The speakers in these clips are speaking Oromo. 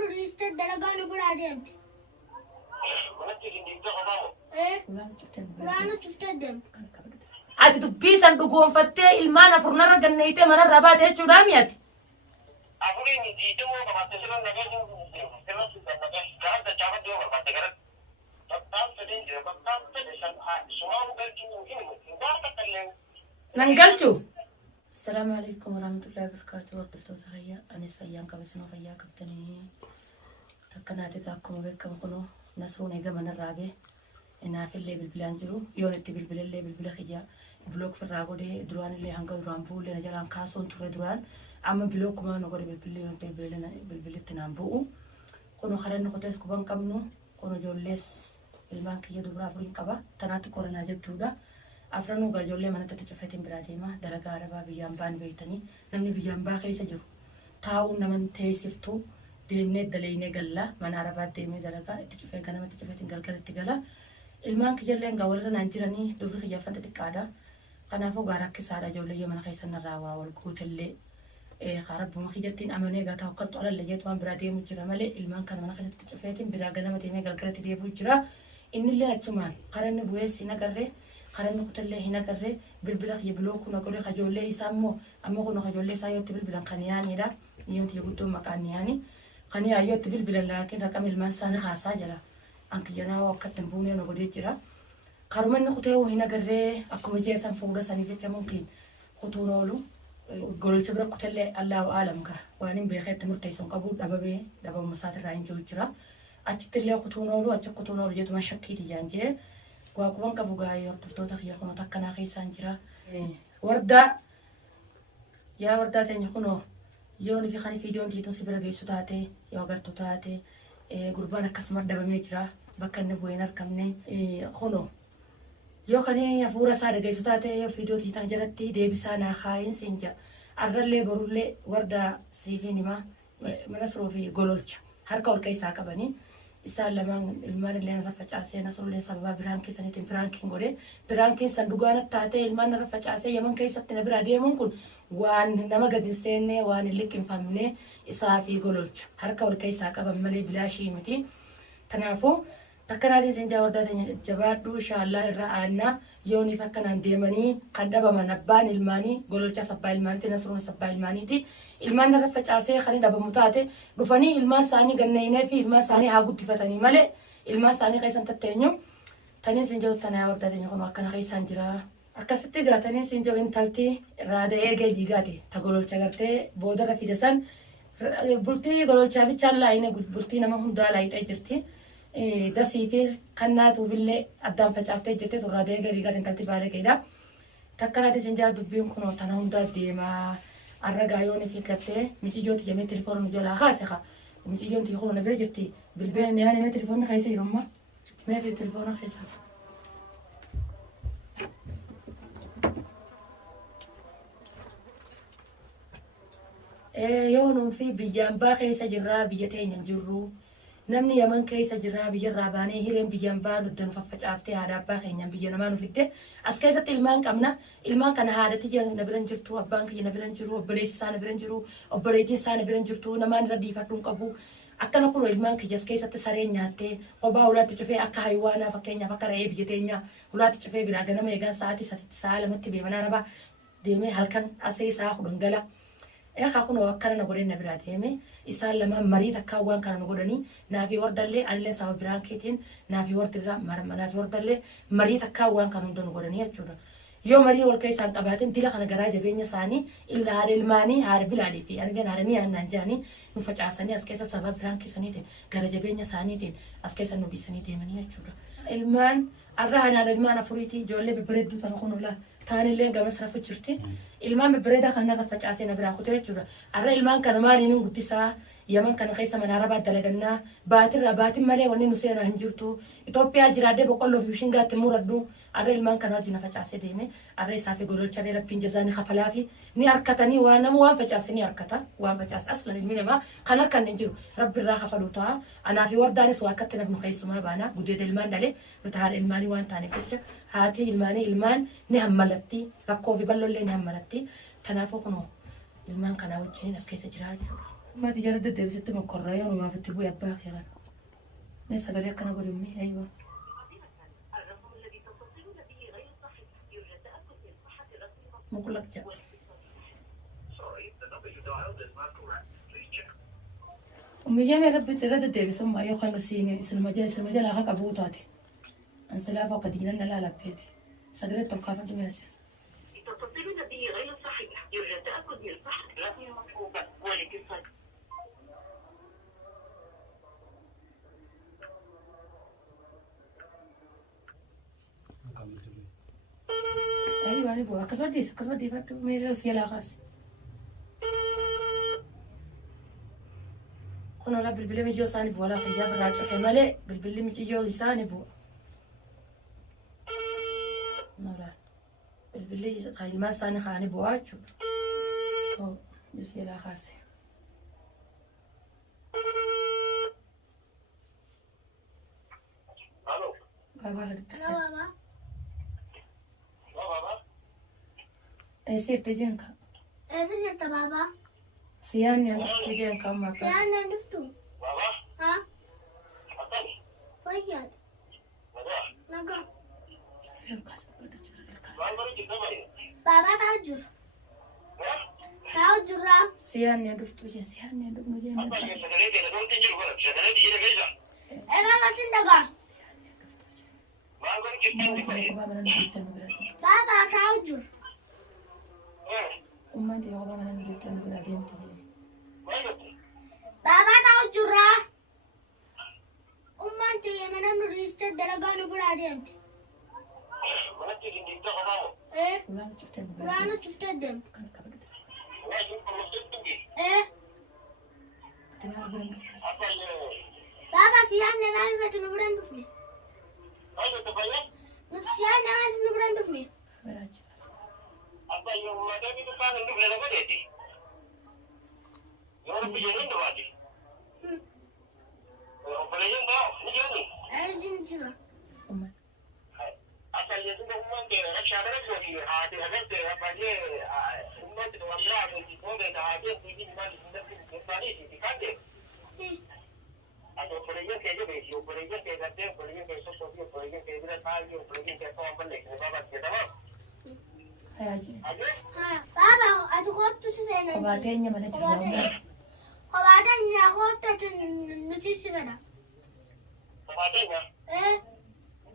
nu dhiiste dalagaa nu biraa deemte. Quraana cuftee deemte. Ati dubbii san dhugoonfattee ilmaan afurnarra ganneeytee manarraa baate jechuudha mi'ati. Nangalchu. Assalamu alaikum warahmatullahi wabarakatuh. Hordoftoota fayyaa anis fayyaan qabasnoo fayyaa qabtanii takkanaati akkuma beekamu kunoo nasruun eegama narraabe naafillee bilbilaan jiru yoon itti bilbilellee bilbila kiyyaa bilook firraa godhee duraanillee hanga duraan bu'ullee na jalaan kaasuun turre duraan amma bilookuma nu godhe bilbilitti naan bu'u kunoo karanni qotees kuban qabnu kunoo ijoollees ilmaan kiyya dubaraa afuriin qaba tanaatti qoranaa jettuudha. Afranuu gajoollee manatti cufeetiin biraa deema dalagaa arabaa biyyaan baan beeytanii namni biyyaan baa keessa jiru taa'uun naman teessiftuu deemnee daleeynee galla mana arabaa deemee dalagaa itti cufee ganamatti cufeetiin galgalatti gala ilmaan kiyyallee hanga walirra naan jiranii durri kiyyaafanta xiqqaadha kanaafuu gaa rakkisaadha ijoollee mana keessa narraa waa wal guutellee rabbuma kiyyattiin amanee gataa hokkattu alalle jeetu waan biraa deemu jira malee ilmaan kana mana keessatti cufeetiin biraa ganama deemee galgalatti deebuu jira innillee achumaan karanni bu'ees hin agarree karanni kutallee hin agarree bilbila kiyya bilooku na godhe kajoollee isaa immoo amma kun kajoollee isaa yootti bilbilan kan yaanidha niyooti guddoo maqaan yaani kan yaayyootti bilbilan laakiin raqama ilmaan isaanii haasaa jira ankiyyanaa akkatti hin buunee na godhee jira karumanni kutee hin agarree akkuma jeesan fuula sanii jecha mumkiin kutuun oolu gololcha bira kutallee allahu aalam ka waan hin beekeetti murteessan qabu dhabamee dhabamuma isaatirraa hin jiru jira achittillee kutuun oolu achi kutuun oolu jeetuma shakkiiti jaan jee Wakuban kabu gaya hordoftoota kiyya kunoo takkanaa keessaan jira. Wardaa yaa wardaa teenya kunoo yoon fi kan fiidiyoon tiituun si bira geessu taate yoo agartu taate gurbaan akkasuma dhabamee jira bakka inni bu'ee hin argamne kunoo yoo kan hafuura isaa dhageessu taate yoo fiidiyoo tiitan jalatti deebisaa naa kaayin siin jira. Arrallee borullee wardaa siifiin himaa mana suruu fi gololcha harka ol keessaa qabanii. Isaan lamaan ilmaan illee narra facaasee nasrullee sababa biraan keessaniitiin biraankiin godhe biraankiin sandugaana taatee ilmaan narra facaasee yaman keessatti na biraa deemuun kun waan nama gadi hin seenne waan hin liqinfamne isaa fi gololcha harka ol keessaa qaban malee bilaashii miti. Kanaafuu takkanaatiin siin jaawardaa teenya jabaadhuu shaallaa irraa aannaa yooniif akkanaan deemanii kan dhabaman abbaan ilmaanii gololcha sabbaa ilmaaniiti nasruun sabbaa ilmaaniiti. Ilmaan narra facaasee kan dhabamu taate dhufanii ilmaan isaanii ganneynee fi ilmaan isaanii haa guddifatanii malee ilmaan isaanii keessan tatteenyu taniin siin jiru tanaa wardaa teenya kun akkana keessaan jira. Akkasitti gaa taniin siin jiru intaltii raada eegee diigaate ta gololcha gartee boodarra fidasan bultii gololchaa bichaan laayine bultii nama hundaa laayixee jirti. Dasii fi kannaatuufillee addaan facaaftee jirti tun raada eegee diigaate intaltii baaleegeedha. Takkanaati siin jira dubbiin kun tana hundaa deemaa. Arragaa yoon fi gartee michijooti jamee telefoon jalaa kaase ka michijoon tii na bira jirti bilbilaan yaani mee telefoon keessa jirumma mee fi telefoon keessa yoonuu fi biyyaan baa keessa jirraa biyya teenya jirru namni yaman keessa jirraa biyyarraa baanee hireen biyyaan baa nuddan faffacaaftee haadha abbaa keenyaan biyya namaa nu fidde as keessatti ilmaan qabna ilmaan kana haadhati na biran jirtu abbaan kiyya na biran jiru obboleessi isaa na biran jiru obboleettiin isaa na biran jirtu namaan irra dhiifadhuun qabu akkana kun ilmaan kiyya as keessatti saree nyaattee kophaa ulaatti cufee akka haywaanaa fakkeenyaaf akka re'ee biyya teenya ulaatti cufee biraa ganama eegaan sa'aatii sadiitti sa'a lamatti beemanaa arabaa deemee halkan asee isaa kudhan gala. Kun akkana na godhee na biraa deeme isaan lamaan marii takkaa waan kana nu godhanii naafi wardallee anillee sababa biraan keetiin naafi wardirraa marma naafi wardallee marii takkaa waan kana hunda nu godhanii jechuudha. Yoo marii wal keessaan qabaatin dila kana garaa jabeenya isaanii illa haadha ilmaanii haadha bilaalii fi anigan haadha mi'aannaan jedhanii nu facaasanii as keessa sababa biraan keessaniitiin gara jabeenya isaaniitiin as keessa nu dhiisanii deemanii jechuudha. Ilmaan arra hanaadha ilmaan afuriitii ijoollee bibbireedduu tana kun ola taanillee gamas rafu jirti. Ilmaan bibbireeda kan narra facaasee na biraa kutee jechuudha. Arra ilmaan kana maaliin guddisaa yaman kana keessa mana arabaa dalagannaa baatin malee wanni nu seenaa hin jirtu. Itoophiyaa jiraadhee boqqolloo fi bishingaatti muradhu arra ilmaan kana wajjin facaasee deeme arra isaa fi gololcharee rabbiin jazaanii kafalaa fi ni harkatanii waan namu waan facaasee ni harkata waan facaas aslan ilmi namaa kan harkan hin jiru rabbi irraa kafalu ta'a anaa fi wardaanis waa akkatti nafnu keessumaa baana guddeeda ilmaan dhalee nuti haadha ilmaanii waan taaneef jecha haati ilmaanii ilmaan ni hammalatti rakkoo fi balloollee ni hammalatti kanaafuu kunoo ilmaan kanaa wajjin as keessa jiraachuu ما تجرد الدب ست مقرية وما في التبوي أباك يا غن ناس قبل كنا نقول أمي أيوة مو كلك جا أمي جامع ربي ترد الدب ثم أيوة خلنا سيني سلمجال أخاك أبوطاتي أنسلافة قدينا لا لا بيتي سجلت القافة جميسة تتصلون به غير صحيح يرجى التأكد من صحة الرقم المطلوبة والاتصال. أيوة أنا بوا كسودي فاتو ميلو سيلا خاص خلنا لا بالبلي ميجو ساني بوا لا خيا براجع في مالي بالبلي ميجو ساني بوا نورا بالبلي خايل ما ساني خاني بواجو أو سيلا خاص الو بابا هذا بس بابا بابا أي سير تجينك سجلت بابا سياني أنا تجينك أما كان سيانا نفتو بابا ها أتاني فياد بابا نقا ما بريك الزمن بابا تعجر تعجر رام سياني أنا دفتو سياني أنا دفتو جينا أبا يشتغلت أنا دون تنجر ولا شغلت يجي لغيزة بابا سندقا ما بريك الزمن بابا أنا دفتو نبراتي بابا تعجر أما أنت يا بابا أنا دفتو نبراتي أنت جيني ما يبقى بابا تعجر رام أنت يا من نريست الدرجة نقول عديمت ما نتيجي نتاخذ معه إيه ولا أنا شفت نبراتي ورانا شفت الدم كان كبر ما يمكن نصدق إيه تمام ربنا أبا بابا سيانا ما عرفت نبرن دفني هذا تبين نفسيانا ما عرفت نبرن دفني براجع أبا يوم ما تبي تكان النبلة لبديتي يوم بيجي دلوقتي وبليجون ده نجوني عايزين نجرا أما أصل يجب أن يكون أشياء كثيرة هذه هذه أبغى أمة الوزراء يجيبون هذه تيجي ما يجيبون ثاني تكاد أنا بليجون كذا بيجي وبليجون كذا ده بليجون كذا سوسي وبليجون كذا تاعي وبليجون كذا هم بليجون بابا كذا ما هاجي ها بابا أتقول تسفينا وبعدين يا من أجرا وبعدين ناخد نتيسفنا بعدين إيه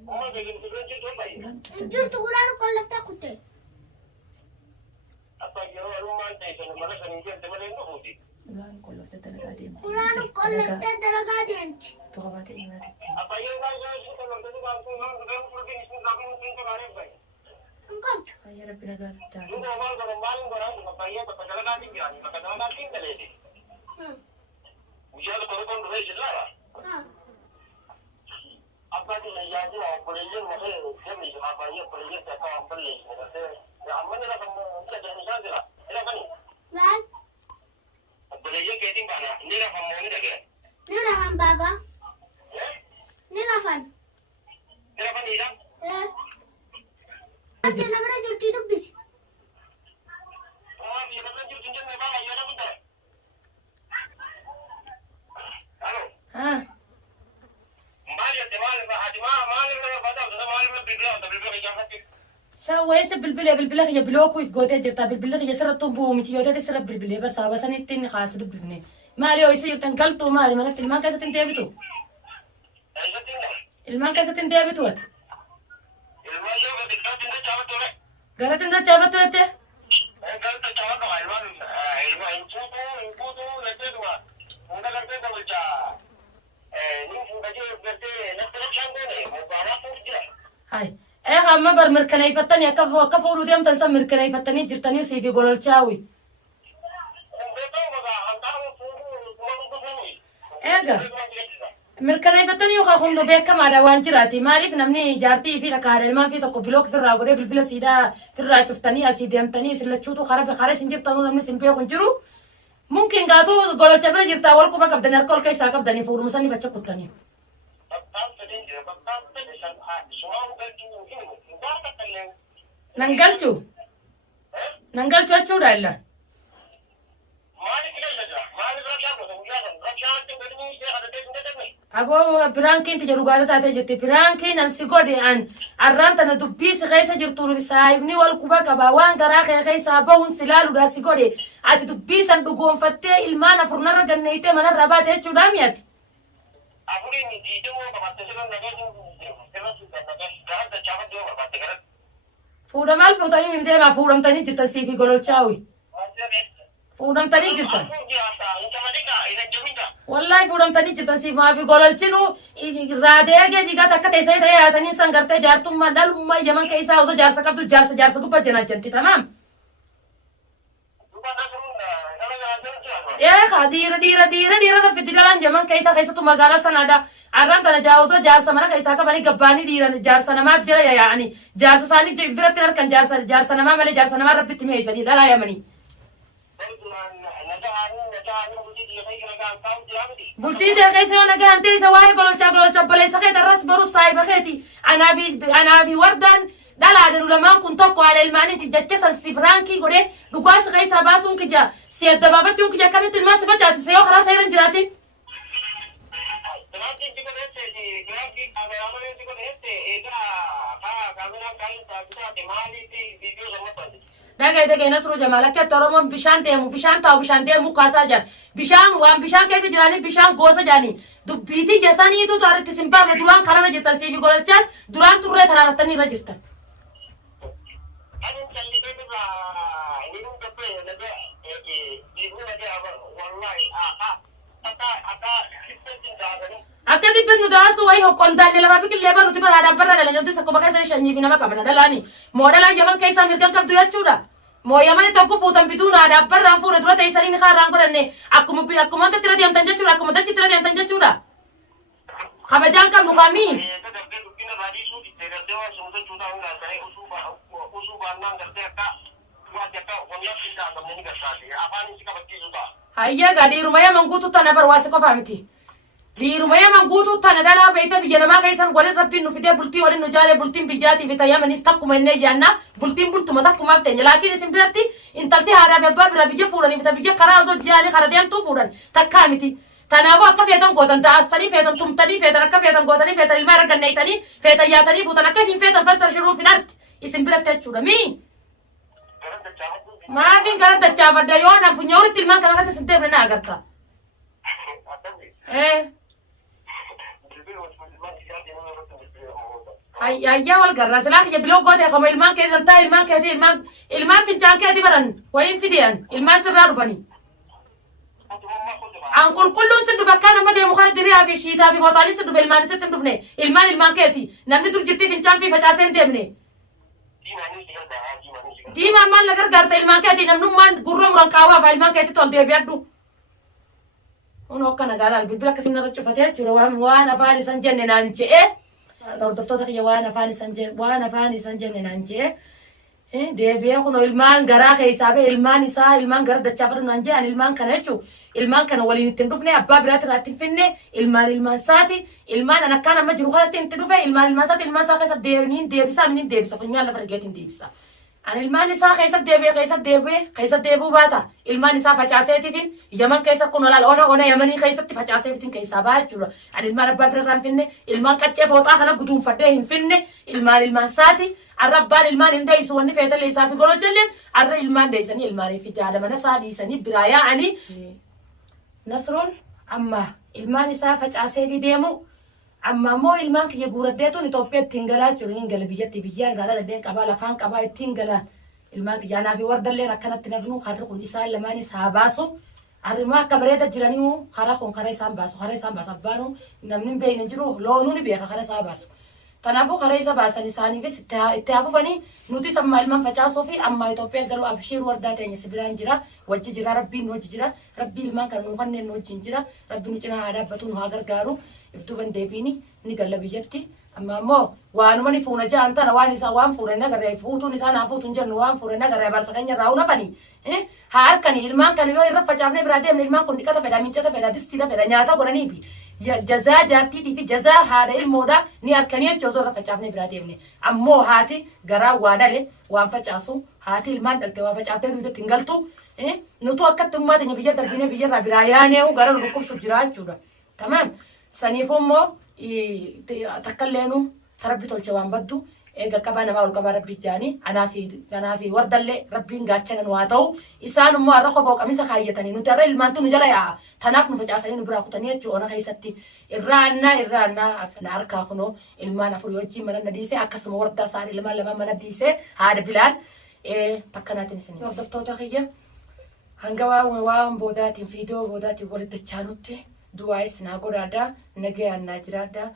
هم بيجون تقولون باي انتوا تقولون كل فتاكتي أبغى يروح ما تيجي ما نحن نجي تمرين نهودي ولا كله تتلقى قولون كل فتاة انت تغبطي ما تتي أبغى يروح يجي كلام تقول كلام كلام كل شيء نسمع كلام كلام كلام باي انقمت يا ربنا قاعد Lu تعال normal normal orang supaya pekerjaan nanti jadi pekerjaan nanti kali ini. Usia terus dua jelas lah. ها Apa tu yang jadi orang pelajur masa kami apa yang pelajur kita orang pelajur. Jadi aman lah kamu kita jadi saja lah. Ini apa ni? مال Pelajur kita mana? Ini lah kamu ini dah ke? نلعب بابا Eh? نلعب Ini apa ni dah? ايه أنت نبرة جرتي دبس Oh, dia kata jujur ni bang, ya dah betul. Halo. ها Mali ya temal, hadi mali mana pada, sudah mali mana bibla kerja. سوى يسب بالبلغ يا بلوك ويف جوتي جرتا بالبلغ يا سر الطنبو متي يوتا تسرب بالبلغ بس هذا سنة تاني خاص دب بفني ما ليه يصير تنقلتو ما لي مالك المان كاسة تنتهبتو Ada tinggal. المان كاسة تنتهبتو Ilmu aja betul tinggal jawab tu lah. قالت انت جابتو انت Kalau tak jawab kau ilmu info tu lepas tu mah. Mula kerja tu baca. Ni sudah je berarti nak terus sanggup ni. Bawa pun dia. هاي ايه خا بر مركني فتني كفو وديم تنسى مركني فتني جرتني سيفي قول الشاوي Betul baga hantar semua ايه مركني فتني وخا خندو بيك ما دا وانجراتي ما عرف نمني جارتي في لكار ما في تقبلوك في الراغوري بالبلا سيدا في الرا شفتني اسيدي امتني سلتشوتو خرب خارس انجر تنو نمني سنبي خنجرو ممكن قاتو قول جبر جرتا ولكو بك بدنا نركل كيسا كبدني فور مسني بچكوتني نانغالچو اچو دالا أبو برانكين تجرو قالت تجتي برانكين أنسيقودي عن الرانت أنا دبيس غيسة جرتورو بسايبني والكوبا باوان قراخي غيسة باون سلالو داسيقودي عاد دبيس أن دقوم فتي المانا فرنرا جنيتي من الربات هيتشو داميات فودا مال فوتاني من ديما فودم تاني جرتا سيفي قولو تشاوي فودم تاني جرتا والله فودم تاني جرتا سيفي ما في قولو تشنو راديا جي ديغا تكا تيساي تايا تاني سنگرتي جارتم مدال أمي يمن كيسا وزو جارسا كبدو جارسا دوبا جنا جنتي تمام يا خا ديرا رفت ديران جمن كيسا تو مغالا سنادا عران تنا جاوزو جارسا منا كيسا كباني غباني ديران جارسا نما جرا يعني جارسا ساني جفرت كان جارسا نما مالي جارسا نما ربت ميسا دي لا يمني بولتي ده كيسا وانا غانتي سواي قولو تشابلي سكيت الراس برو سايبا خيتي انا في وردان دلا درو لما كنت اكو على المعني تجتسن سيبرانكي غوري لوكاس كيسا باسون كجا سير دبابتون كجا كانت الماس فجا سيو خلاص هيرن جراتي دقي نصر جمالك تروم بشان تيمو كاسا جان بشان كيسا جراني بشان غوسا جاني دبيتي جساني تو تارت سيمبا دران كرانا جتا سيبي غولچاس دران توري ثرارتني رجتا Akati pennu dasu wai ho kondan le babi kille banu tiba ada barra le nyodu sakko bakasa shanyi bina maka bana dalani modala yaman kaisa mirgan kabdu yachuda mo yaman to ko futan biduna ada barra fure dura tay salini kharan koranne akuma ta tira diam tanja chura akuma ta tira diam tanja chura khabajan kam nukami hayya ga di rumaya mangutu tanabar wasi ko famiti di rumaya mangutu tanadala beita bi janama kaisan wala rabbi nu fide bulti wala nu jale bultin bijati bita yaman istaqum enne janna bultin bultu matakum aften lakin isimbirati intalti hara be bab rabbi jefurani bita bije qarazo jani qaradian tu furan takamiti tanabo akafetan gotan ta astani fetan tumtani fetan akafetan gotani fetan ilmara gannaitani fetan yatani futan akafin fetan fatar shuru finart isimbirati chura mi ما في قرد تشافر ديونا في نيوري تلمان كان غاسس انتبه لنا قرطة ايه هيا والقرة سلاخ يبلو قوتي قوم المان كيدي انتا المان في جان كيدي برن وين في ديان المان سرار بني عنقول كله سدو فكان مدى مخالف دريها في شيطة في بطاني سدو في المان ستم دفني المان كيدي نمني در جرتي في جان في فجاسين تبني ديما مان لگر garta ilman kati namnum man gurrum ran kawa fa ilman kati tol de biaddu ono kana galal bilbila kasina rachu fatya chura wana fani sanjenne nanche dor dofto takiya wana fani sanjenne nanche de biya kuno ilman gara kaysabe ilman gar da chabar nanje an ilman kanachu ilman kana walini tindufne abba birat ratifne ilman sati ilman ana kana majru khalat tindufe ilman sati ilman sa kaysa debisa funyala fargetin debisa أنا الماني سا كيسة ديبو باتا الماني سا فجاسيتي فين يمن كيسة كنا لا أنا يمني كيسة فجاسيتي فين كيسة باجورا أنا المان بابر رام فين المان كتشف وطا خلا قدوم فدهم فين المان ساتي الرب بال المان إندايس وني فيتا ليسا في قولو جلين الر المان دايسني المان في جادة من سادي سني برايا عني نصرون أما المان سا فجاسيتي ديمو أما مو ilmaan kiyya guuraddeetuun Itoophiyaatti hin galaa jiru hin gala biyyatti biyyaan gaala ladeen qabaa lafaan qabaa ittiin galaan ilmaan kiyyaa naa fi wardalleen akkanatti nafnu harri kun isaan lamaanis haa baasu harrimaa akka bareeda jiranii karaa kun karaa isaan baasu abbaanu namni hin beekne jiru loonuu ni beeka karaa isaa baasu kanaafuu karaa isa baasan isaaniifis itti hafufanii nuti sammaa ilmaan facaasuu fi amma Itoophiyaa garuu abshiir wardaa teenya sibiraan jira wajji jira rabbiin wajji jira rabbii ilmaan kan nu kanneen wajjin jira rabbi nu cinaa haa dhaabbatu nu haa gargaaru iftuban deebiini ni galla biyyatti amma ammoo waanuma ni fuuna ja'an tana waan isaa waan fuudhan nagarree fuutuun isaa naa fuutuun jennu waan fuudhan nagarree barsa keenya irraa hunafanii haa harkanii ilmaan kan yoo irra facaafnee biraa deemne ilmaan kun dhiqata fedha mincata fedha distiidha fedha nyaata godhanii fi jazaa jaartiitii fi jazaa haadha ilmoodha ni harkanii jechuu osoo irra facaafnee biraa deemne ammoo haati garaa waa dhale waan facaasu haati ilmaan dhalte waa facaaftee duutetti hin galtu nutu akkatti ummaatanya biyya darbine biyyarraa biraa yaanee gara dhukkubsuuf jiraachuudha. Tamam. Saniifuu immoo takkalleenu tarabbi tolche waan baddu eega qabaa namaa ol qabaa rabbi jaanii anaafi wardallee rabbiin gaachana nu haa ta'u isaan immoo har'a qofaa qamisa kaayyatanii nuti har'a ilmaantu nu jala yaa'a tanaaf nu facaasanii nu biraa kutanii jechuu ona keessatti irraa annaa na harkaa kunoo ilmaan afur wajjin mana na dhiise akkasuma wardaa isaan ilmaan lama mana dhiise haadha bilaan takkanaatiin isin hordoftoota kiyya hanga waan boodaatiin viidiyoo boodaatiin walitti dachaanutti du'aayis naa godhaadhaa nagayaan naa jiraadhaa.